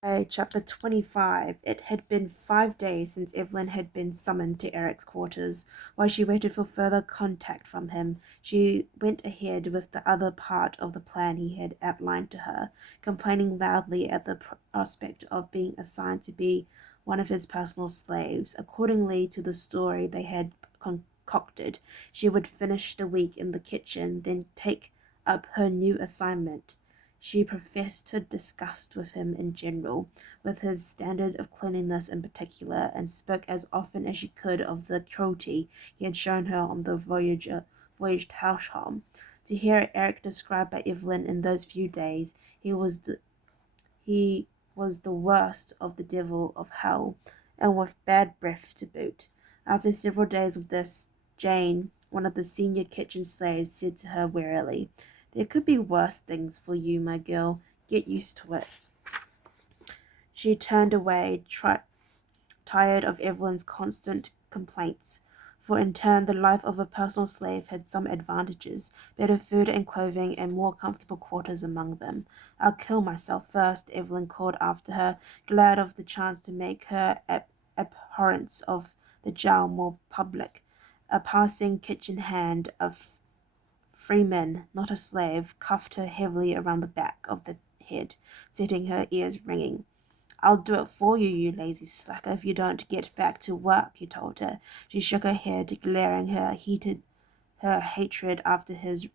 Chapter 25. It had been 5 days since Evelyn had been summoned to Eric's quarters. While she waited for further contact from him, she went ahead with the other part of the plan he had outlined to her, complaining loudly at the prospect of being assigned to be one of his personal slaves. Accordingly to the story they had concocted, she would finish the week in the kitchen, then take up her new assignment. She professed her disgust with him in general, with his standard of cleanliness in particular, and spoke as often as she could of the cruelty he had shown her on the voyage to Helsham. To hear Eric described by Evelyn in those few days, he was the worst of the devil of hell, and with bad breath to boot. After several days of this, Jane, one of the senior kitchen slaves, said to her wearily, "There could be worse things for you, my girl. Get used to it." She turned away, tired of Evelyn's constant complaints, for in turn the life of a personal slave had some advantages, better food and clothing and more comfortable quarters among them. "I'll kill myself first," Evelyn called after her, glad of the chance to make her abhorrence of the jail more public. A passing kitchen hand, a freeman, not a slave, cuffed her heavily around the back of the head, setting her ears ringing. "I'll do it for you, you lazy slacker, if you don't get back to work," he told her. She shook her head, glaring her hatred after his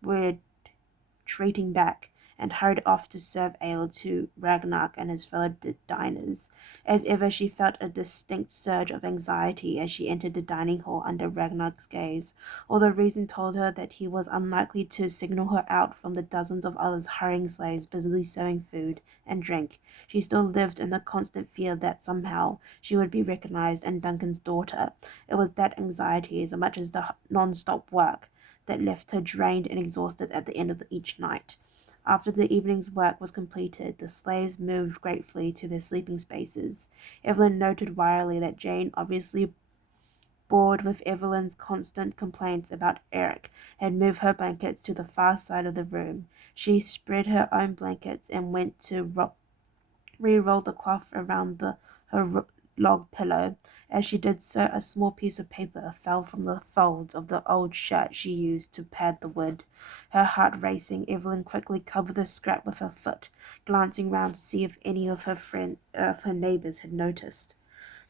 retreating back, and hurried off to serve ale to Ragnar and his fellow diners. As ever, she felt a distinct surge of anxiety as she entered the dining hall under Ragnar's gaze, although reason told her that he was unlikely to signal her out from the dozens of others hurrying slaves busily serving food and drink. She still lived in the constant fear that somehow she would be recognized and Duncan's daughter. It was that anxiety, as much as the non-stop work, that left her drained and exhausted at the end of each night. After the evening's work was completed, the slaves moved gratefully to their sleeping spaces. Evelyn noted wearily that Jane, obviously bored with Evelyn's constant complaints about Eric, had moved her blankets to the far side of the room. She spread her own blankets and went to re-roll the cloth around her log pillow. As she did so, a small piece of paper fell from the folds of the old shirt she used to pad the wood. Her heart racing, Evelyn quickly covered the scrap with her foot, glancing round to see if any of her neighbors had noticed.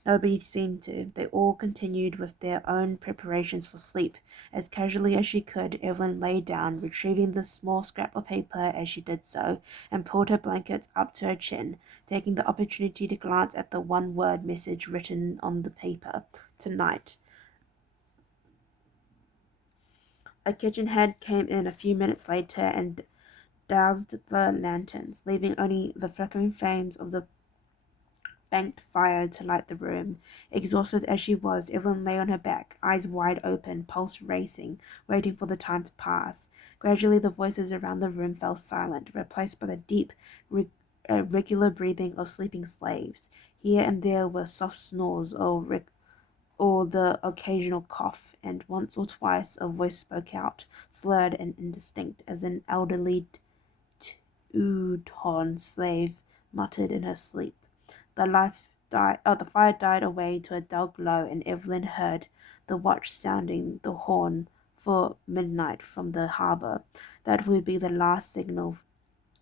Nobody seemed to. They all continued with their own preparations for sleep. As casually as she could, Evelyn lay down, retrieving the small scrap of paper as she did so, and pulled her blankets up to her chin, taking the opportunity to glance at the one-word message written on the paper. "Tonight." A kitchen hand came in a few minutes later and doused the lanterns, leaving only the flickering flames of the banked fire to light the room. Exhausted as she was, Evelyn lay on her back, eyes wide open, pulse racing, waiting for the time to pass. Gradually the voices around the room fell silent, replaced by the deep, regular breathing of sleeping slaves. Here and there were soft snores or the occasional cough, and once or twice a voice spoke out, slurred and indistinct, as an elderly Teuton slave muttered in her sleep. The fire died away to a dull glow, and Evelyn heard the watch sounding the horn for midnight from the harbour. That would be the last signal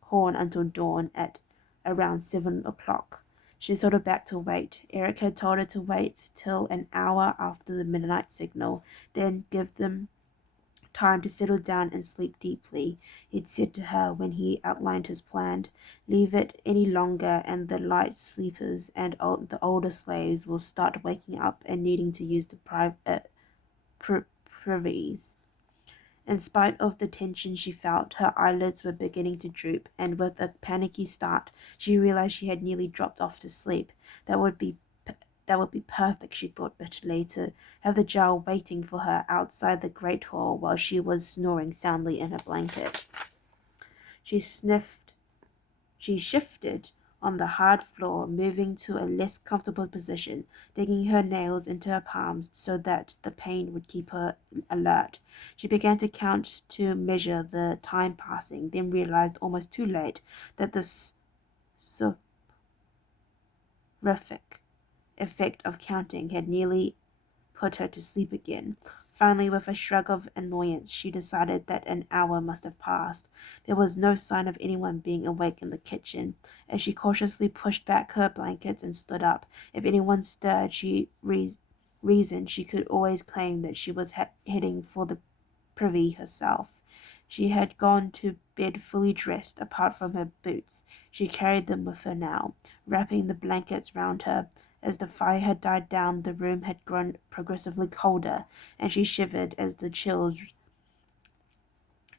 horn until dawn at around 7 o'clock. She settled back to wait. Eric had told her to wait till an hour after the midnight signal, then give them time to settle down and sleep deeply. He'd said to her when he outlined his plan, "Leave it any longer and the light sleepers and the older slaves will start waking up and needing to use the privies." In spite of the tension she felt, her eyelids were beginning to droop, and with a panicky start, she realized she had nearly dropped off to sleep. That would be that would be perfect, she thought bitterly, to have the jail waiting for her outside the great hall while she was snoring soundly in her blanket. She sniffed She shifted on the hard floor, moving to a less comfortable position, digging her nails into her palms so that the pain would keep her alert. She began to count to measure the time passing, then realized almost too late that the soporific effect of counting had nearly put her to sleep again. Finally, with a shrug of annoyance, she decided that an hour must have passed. There was no sign of anyone being awake in the kitchen. As she cautiously pushed back her blankets and stood up, if anyone stirred, she reasoned she could always claim that she was heading for the privy herself. She had gone to bed fully dressed, apart from her boots. She carried them with her now, wrapping the blankets round her. As the fire had died down, the room had grown progressively colder, and she shivered as the chills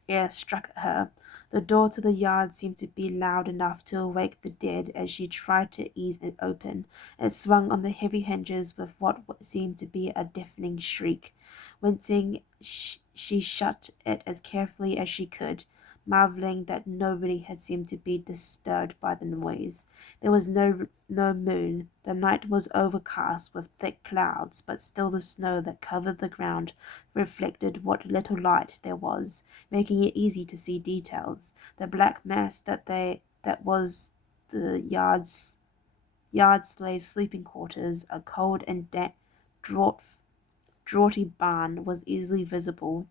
air struck at her. The door to the yard seemed to be loud enough to awake the dead as she tried to ease it open. It swung on the heavy hinges with what seemed to be a deafening shriek. Wincing, she shut it as carefully as she could, marveling that nobody had seemed to be disturbed by the noise. There was no moon. The night was overcast with thick clouds, but still the snow that covered the ground reflected what little light there was, making it easy to see details. The black mass that was the yard slave sleeping quarters, a cold and draughty barn, was easily visible,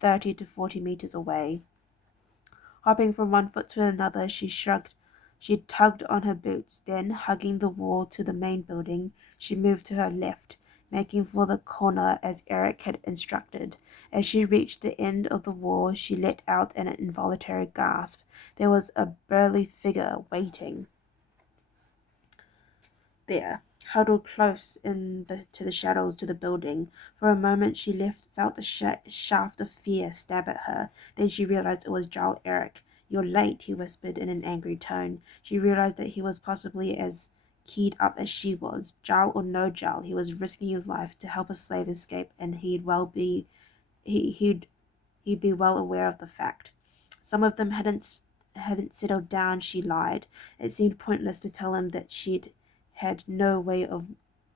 30 to 40 meters away. Hopping from one foot to another, she tugged on her boots. Then, hugging the wall to the main building, she moved to her left, making for the corner as Eric had instructed. As she reached the end of the wall, she let out an involuntary gasp. There was a burly figure waiting there, huddled close to the shadows to the building. For a moment she felt a shaft of fear stab at her. Then she realized it was Jarl Eric. "You're late," he whispered in an angry tone. She realized that he was possibly as keyed up as she was. Jarl or no Jarl, he was risking his life to help a slave escape, and he, he'd be well aware of the fact. Some of them hadn't settled down, she lied. It seemed pointless to tell him that she'd had no way of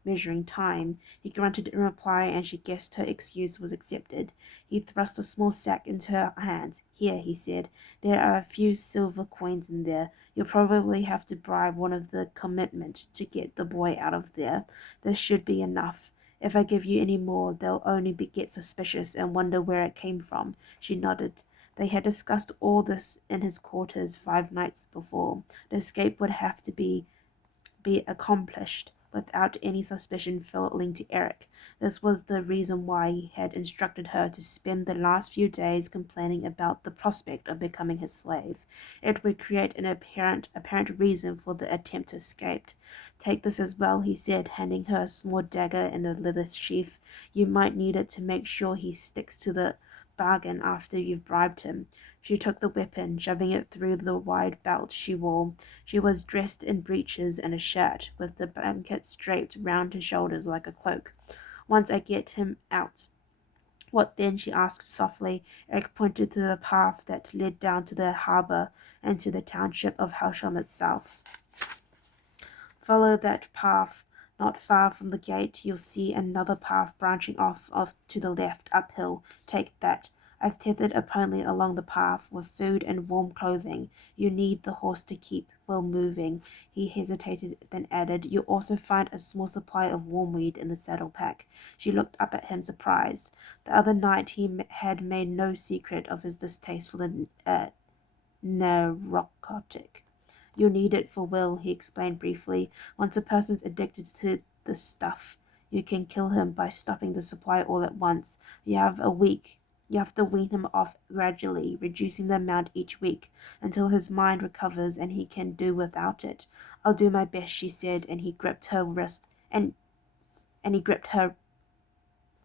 measuring time. He grunted in reply, and she guessed her excuse was accepted. He thrust a small sack into her hands. "Here," he said. "There are a few silver coins in there. You'll probably have to bribe one of the commitment to get the boy out of there. This should be enough. If I give you any more, they'll only get suspicious and wonder where it came from." She nodded. They had discussed all this in his quarters 5 nights before. The escape would have to be accomplished without any suspicion falling to Eric. This was the reason why he had instructed her to spend the last few days complaining about the prospect of becoming his slave. It would create an apparent reason for the attempt to escape. "Take this as well," he said, handing her a small dagger in a leather sheath. "You might need it to make sure he sticks to the bargain after you've bribed him." She took the weapon, shoving it through the wide belt she wore. She was dressed in breeches and a shirt, with the blanket draped round her shoulders like a cloak. "Once I get him out." "What then?" she asked softly. Eric pointed to the path that led down to the harbour and to the township of Helsham itself. "Follow that path. Not far from the gate you'll see another path branching off to the left, uphill. Take that. I've tethered a pony along the path with food and warm clothing. You need the horse to keep well moving." He hesitated, then added, "You'll also find a small supply of wormweed in the saddle pack." She looked up at him, surprised. The other night he had made no secret of his distaste for the narcotic. "You'll need it for Will," he explained briefly. "Once a person's addicted to the stuff, you can kill him by stopping the supply all at once. You have a week. You have to wean him off gradually, reducing the amount each week, until his mind recovers and he can do without it." "I'll do my best," she said, and he gripped her wrist and he gripped her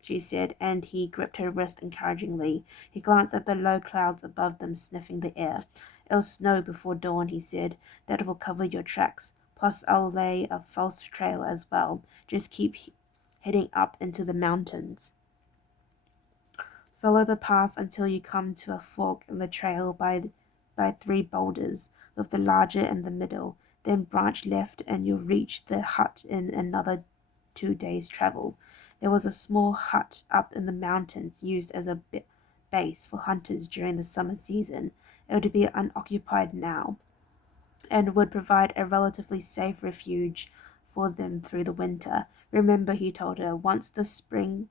she said, and he gripped her wrist encouragingly. He glanced at the low clouds above them, sniffing the air. "It'll snow before dawn," he said. "That will cover your tracks. Plus I'll lay a false trail as well. Just keep heading up into the mountains. Follow the path until you come to a fork in the trail by 3 boulders, with the larger in the middle. Then branch left and you'll reach the hut in another 2 days' travel." There was a small hut up in the mountains used as a base for hunters during the summer season. It would be unoccupied now. and would provide a relatively safe refuge for them through the winter. Remember, he told her, once the spring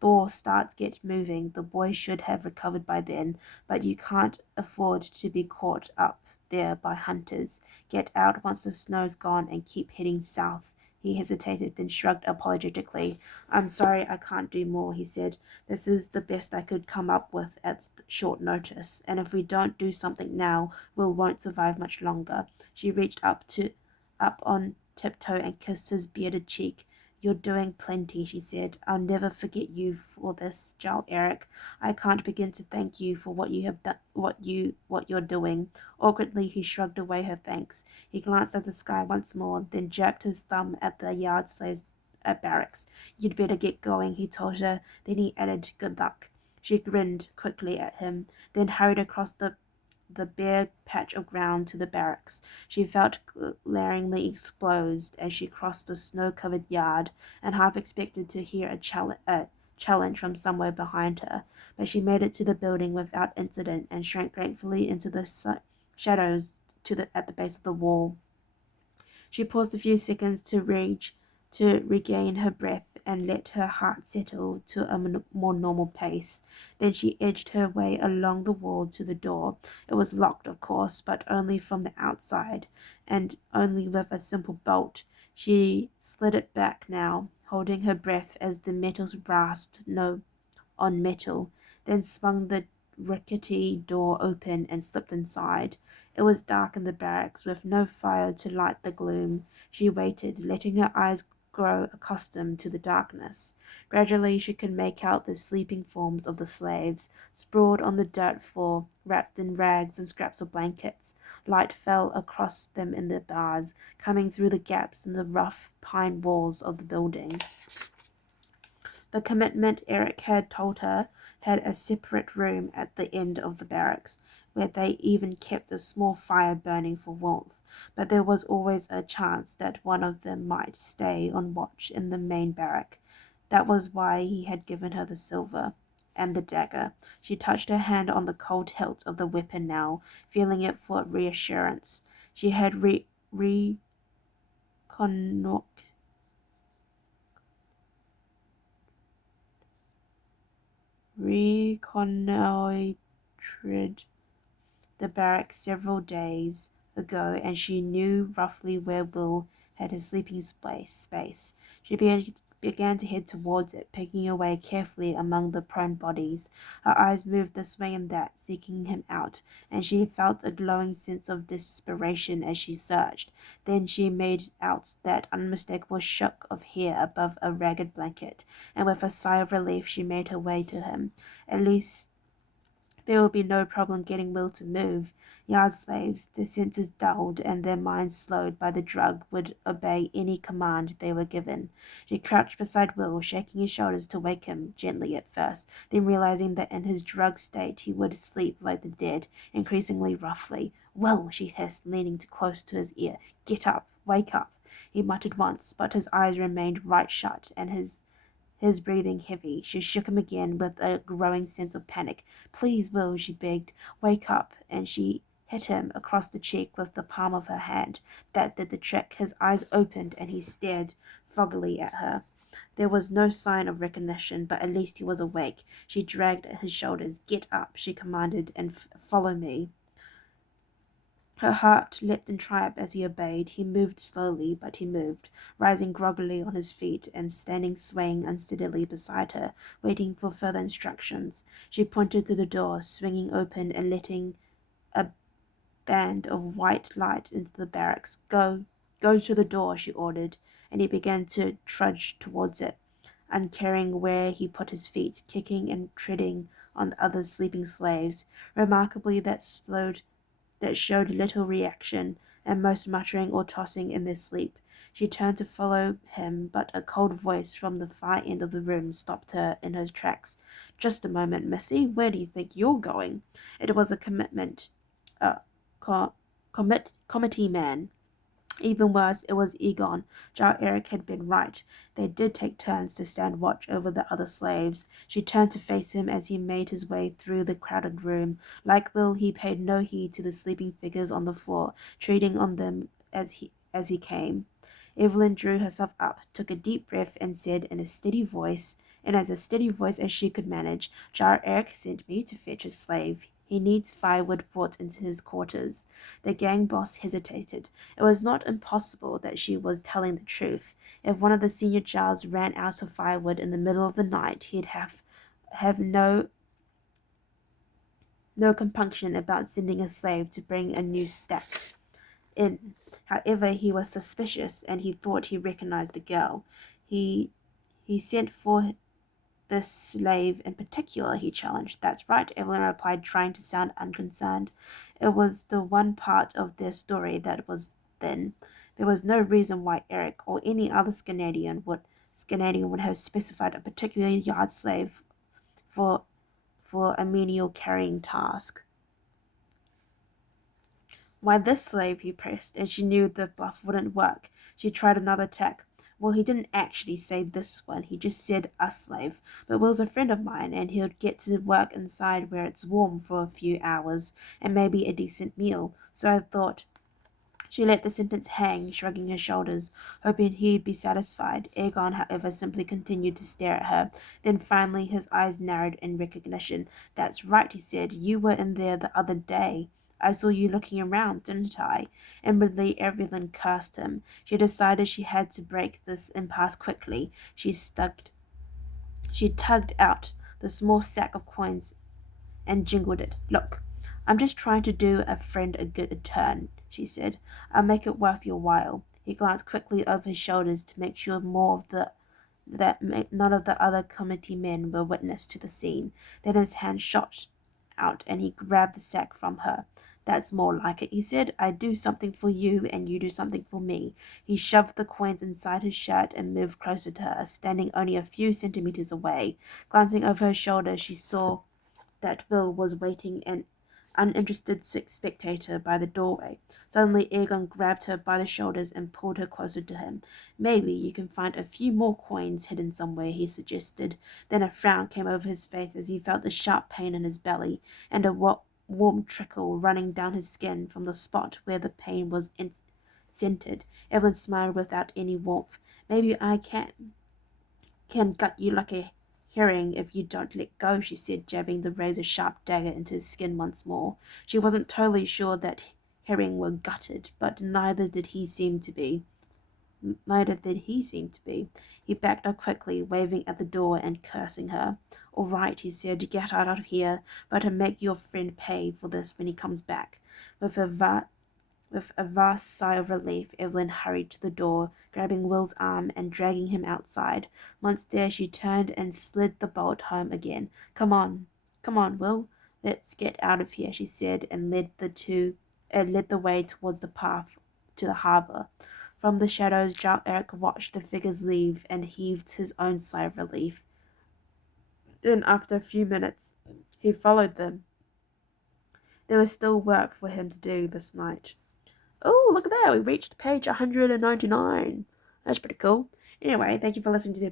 Thor starts get moving, the boy should have recovered by then, but you can't afford to be caught up there by hunters. Get out once the snow's gone and keep heading south. He hesitated, then shrugged apologetically. I'm sorry I can't do more, he said. This is the best I could come up with at short notice, and if we don't do something now, Will won't survive much longer. She reached up on tiptoe and kissed his bearded cheek. You're doing plenty, she said. I'll never forget you for this, Joel Eric. I can't begin to thank you for what you have done, what you're doing. Awkwardly, he shrugged away her thanks. He glanced at the sky once more, then jerked his thumb at the yard slaves at barracks. You'd better get going, he told her. Then he added, good luck. She grinned quickly at him, then hurried across the bare patch of ground to the barracks. She felt glaringly exposed as she crossed the snow-covered yard and half expected to hear a challenge from somewhere behind her, but she made it to the building without incident and shrank gratefully into the shadows at the base of the wall. She paused a few seconds to regain her breath and let her heart settle to a more normal pace. Then she edged her way along the wall to the door. It was locked, of course, but only from the outside, and only with a simple bolt. She slid it back now, holding her breath as the metals rasped on metal, then swung the rickety door open and slipped inside. It was dark in the barracks, with no fire to light the gloom. She waited, letting her eyes grow accustomed to the darkness. Gradually she could make out the sleeping forms of the slaves, sprawled on the dirt floor, wrapped in rags and scraps of blankets. Light fell across them in the bars, coming through the gaps in the rough pine walls of the building. The commitment Eric had told her had a separate room at the end of the barracks, where they even kept a small fire burning for warmth, but there was always a chance that one of them might stay on watch in the main barrack. That was why he had given her the silver and the dagger. She touched her hand on the cold hilt of the weapon now, feeling it for reassurance. She had reconnoitered the barracks several days ago, and she knew roughly where Will had his sleeping space. She began to head towards it, picking her way carefully among the prone bodies. Her eyes moved this way and that, seeking him out, and she felt a glowing sense of desperation as she searched. Then she made out that unmistakable shock of hair above a ragged blanket, and with a sigh of relief she made her way to him. At least there would be no problem getting Will to move. Yard slaves, their senses dulled and their minds slowed by the drug, would obey any command they were given. She crouched beside Will, shaking his shoulders to wake him, gently at first, then realizing that in his drugged state he would sleep like the dead, increasingly roughly. Will, she hissed, leaning too close to his ear. Get up, wake up. He muttered once, but his eyes remained right shut, and his breathing heavy. She shook him again with a growing sense of panic. Please, Will, she begged. Wake up. And she hit him across the cheek with the palm of her hand. That did the trick. His eyes opened and he stared foggily at her. There was no sign of recognition, but at least he was awake. She dragged at his shoulders. Get up, she commanded, and follow me. Her heart leapt in triumph as he obeyed. He moved slowly, but he moved, rising groggily on his feet and standing swaying unsteadily beside her, waiting for further instructions. She pointed to the door, swinging open and letting a band of white light into the barracks. Go to the door, she ordered, and he began to trudge towards it, uncaring where he put his feet, kicking and treading on the other sleeping slaves. Remarkably, that showed little reaction, and most muttering or tossing in their sleep. She turned to follow him, but a cold voice from the far end of the room stopped her in her tracks. Just a moment, Missy. Where do you think you're going? It was a commitment. Committee man. Even worse, it was Egon. Jar Eric had been right. They did take turns to stand watch over the other slaves. She turned to face him as he made his way through the crowded room. Like Will, he paid no heed to the sleeping figures on the floor, treading on them as he came. Evelyn drew herself up, took a deep breath, and said in a steady voice, in as steady voice as she could manage, Jar Eric sent me to fetch a slave. He needs firewood brought into his quarters. The gang boss hesitated. It was not impossible that she was telling the truth. If one of the senior Jars ran out of firewood in the middle of the night, he'd have no compunction about sending a slave to bring a new stack in. However, he was suspicious, and he thought he recognized the girl. He he sent for this slave in particular, he challenged. That's right, Evelyn replied, trying to sound unconcerned. It was the one part of their story that was thin. There was no reason why Eric or any other Scandinavian would have specified a particular yard slave for a menial carrying task. Why this slave? He pressed, and she knew the bluff wouldn't work. She tried another tack. Well, he didn't actually say this one, he just said a slave. But Will's a friend of mine, and he'll get to work inside where it's warm for a few hours, and maybe a decent meal. So I thought, she let the sentence hang, shrugging her shoulders, hoping he'd be satisfied. Aegon, however, simply continued to stare at her. Then finally his eyes narrowed in recognition. That's right, he said. You were in there the other day. I saw you looking around, didn't I? Inwardly, Evelyn cursed him. She decided she had to break this impasse quickly. She tugged out the small sack of coins and jingled it. Look, I'm just trying to do a friend a good turn, she said. I'll make it worth your while. He glanced quickly over his shoulders to make sure that none of the other committee men were witness to the scene. Then his hand shot out and he grabbed the sack from her. That's more like it, he said. I do something for you and you do something for me. He shoved the coins inside his shirt and moved closer to her, standing only a few centimeters away. Glancing over her shoulder, she saw that Will was waiting, an uninterested spectator, by the doorway. Suddenly Aegon grabbed her by the shoulders and pulled her closer to him. Maybe you can find a few more coins hidden somewhere, he suggested. Then a frown came over his face as he felt the sharp pain in his belly, and a warm trickle running down his skin from the spot where the pain was centered. Evelyn smiled without any warmth. Maybe I can gut you like a herring if you don't let go, she said, jabbing the razor-sharp dagger into his skin once more. She wasn't totally sure that herring were gutted, but neither did he seem to be. He backed up quickly, waving at the door and cursing her. All right, he said, get out of here, but make your friend pay for this when he comes back. With a vast sigh of relief, Evelyn hurried to the door, grabbing Will's arm and dragging him outside. Once there, she turned and slid the bolt home again. Come on, Will. Let's get out of here, she said, and led the way towards the path to the harbour. From the shadows, Jarl Eric watched the figures leave and heaved his own sigh of relief. Then, after a few minutes, he followed them. There was still work for him to do this night. Oh, look at that. We reached page 199. That's pretty cool. Anyway, thank you for listening to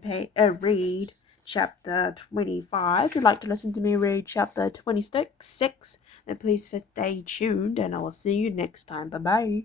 read chapter 25. If you'd like to listen to me read chapter 26, then please stay tuned and I will see you next time. Bye-bye.